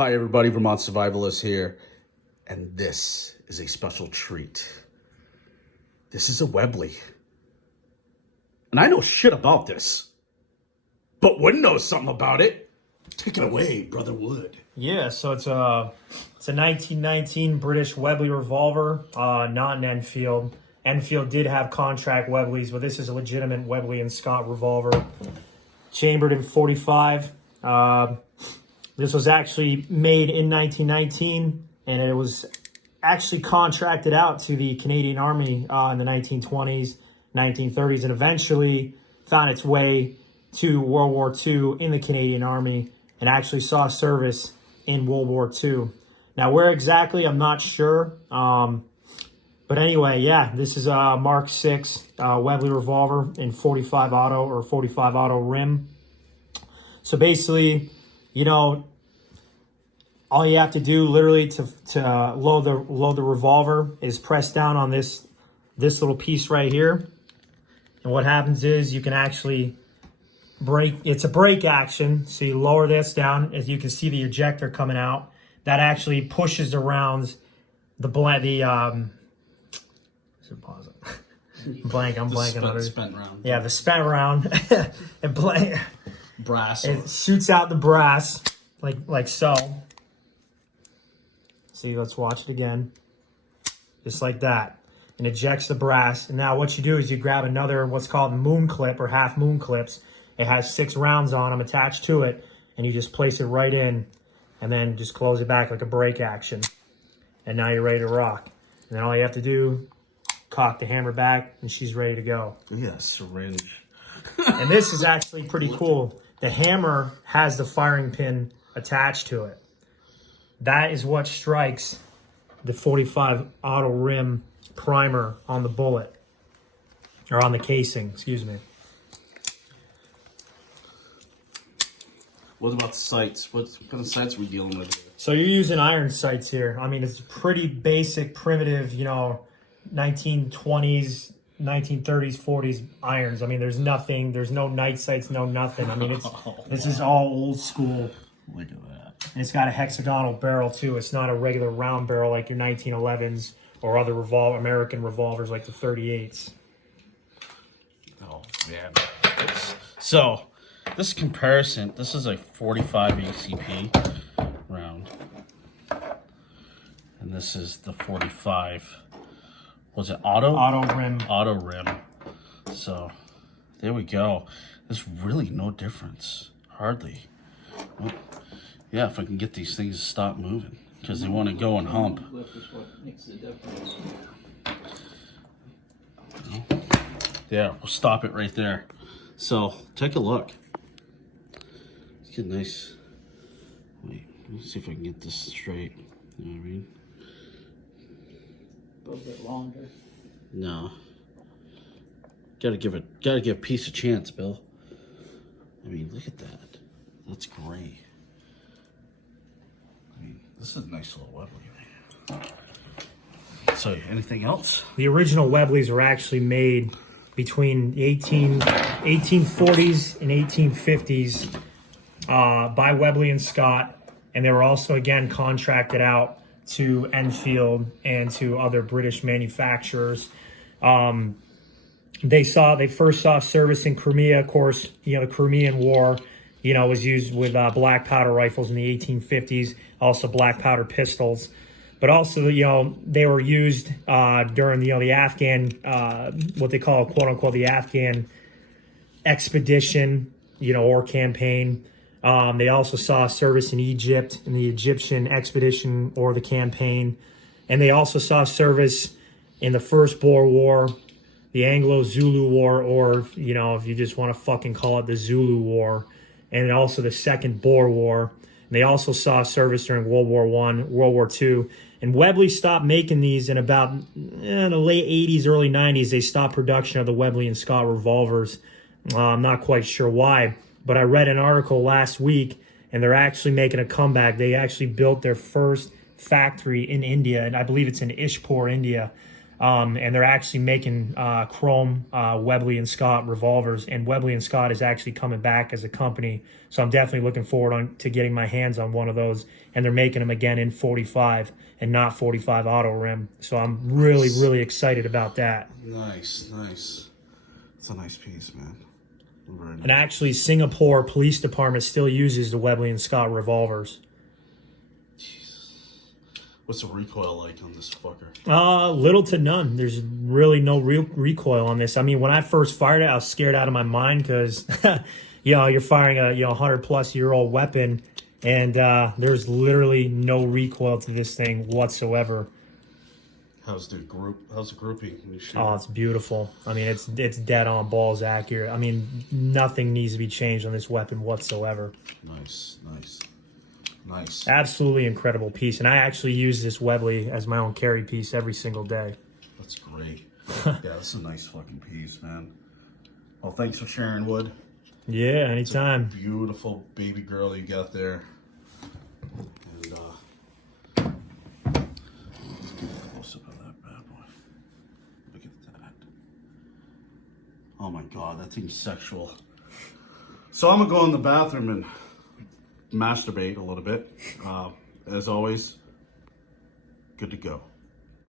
Hi everybody, Vermont Survivalist here, and this is a special treat. This is a Webley. And I know shit about this, but Wood knows something about it. Take it away, Brother Wood. Yeah, so it's a 1919 British Webley revolver, not an Enfield. Enfield did have contract Webleys, but this is a legitimate Webley and Scott revolver, chambered in .45. This was actually made in 1919, and it was actually contracted out to the Canadian Army in the 1920s, 1930s, and eventually found its way to World War II in the Canadian Army and actually saw service in World War II. Now, where exactly, I'm not sure. But anyway, yeah, this is a Mark VI Webley revolver in .45 auto or .45 auto rim. So basically, you know, all you have to do literally to load the revolver is press down on this little piece right here. And what happens is you can actually break, it's a break action. So you lower this down, as you can see the ejector coming out. That actually pushes the rounds, I'm blanking on it. Spent round. Yeah, the spent round. Brass. It shoots out the brass like so. See, let's watch it again. Just like that. And ejects the brass. And now what you do is you grab another, what's called moon clip or half moon clips. It has 6 rounds on them attached to it. And you just place it right in. And then just close it back like a break action. And now you're ready to rock. And then all you have to do, cock the hammer back, and she's ready to go. Yeah, syringe. And this is actually pretty cool. The hammer has the firing pin attached to it. That is what strikes the .45 auto rim primer on the bullet. Or on the casing, excuse me. What about sights? What kind of sights are we dealing with here? So you're using iron sights here. I mean, it's pretty basic, primitive, you know, 1920s, 1930s, 40s irons. I mean, there's nothing, there's no night sights, no nothing. I mean, this is all old school. Look at that. And it's got a hexagonal barrel too. It's not a regular round barrel like your 1911s or other American revolvers like the 38s. Oh, man. So, this comparison, this is a .45 ACP round. And this is the .45. Was it auto? Auto rim. Auto rim. So, there we go. There's really no difference. Hardly. Well, yeah, if I can get these things to stop moving. Because they want to go and hump. Yeah, we'll stop it right there. So, take a look. Let's get nice. Wait, let's see if I can get this straight. You know what I mean? A little bit longer. No. Gotta give peace a chance, Bill. I mean, look at that. That's great. I mean, this is a nice little Webley. So, anything else? The original Webleys were actually made between the 1840s and 1850s by Webley and Scott. And they were also, again, contracted out to Enfield and to other British manufacturers. They first saw service in Crimea. Of course, you know, the Crimean War, you know, was used with black powder rifles in the 1850s, also black powder pistols. But also, you know, they were used during, you know, the Afghan, what they call, quote unquote, the Afghan expedition, you know, or campaign. They also saw service in Egypt in the Egyptian expedition or the campaign. And they also saw service in the First Boer War, the Anglo-Zulu War, or, you know, if you just want to fucking call it the Zulu War, and also the Second Boer War. And they also saw service during World War I, World War II. And Webley stopped making these in about the late 80s, early 90s. They stopped production of the Webley and Scott revolvers. I'm not quite sure why. But I read an article last week, and they're actually making a comeback. They actually built their first factory in India, and I believe it's in Ishpur, India. And they're actually making chrome Webley and Scott revolvers, and Webley and Scott is actually coming back as a company. So I'm definitely looking forward to getting my hands on one of those. And they're making them again in 45 and not 45 auto rim. So I'm really, really excited about that. Nice, nice. It's a nice piece, man. Very nice. And actually, Singapore Police Department still uses the Webley and Scott revolvers. What's the recoil like on this fucker? Little to none. There's really no real recoil on this. I mean, when I first fired it, I was scared out of my mind because, you're firing a 100-plus-year-old weapon, and there's literally no recoil to this thing whatsoever. How's the grouping when you shoot? Oh, it's beautiful. I mean, it's dead on, balls accurate. I mean, nothing needs to be changed on this weapon whatsoever. Nice, nice. Nice. Absolutely incredible piece. And I actually use this Webley as my own carry piece every single day. That's great. Yeah, that's a nice fucking piece, man. Well, thanks for sharing, Wood. Yeah, anytime. It's a beautiful baby girl you got there. And, let's get a close-up of that bad boy. Look at that. Oh my God, that thing's sexual. So I'm gonna go in the bathroom and masturbate a little bit. As always, good to go.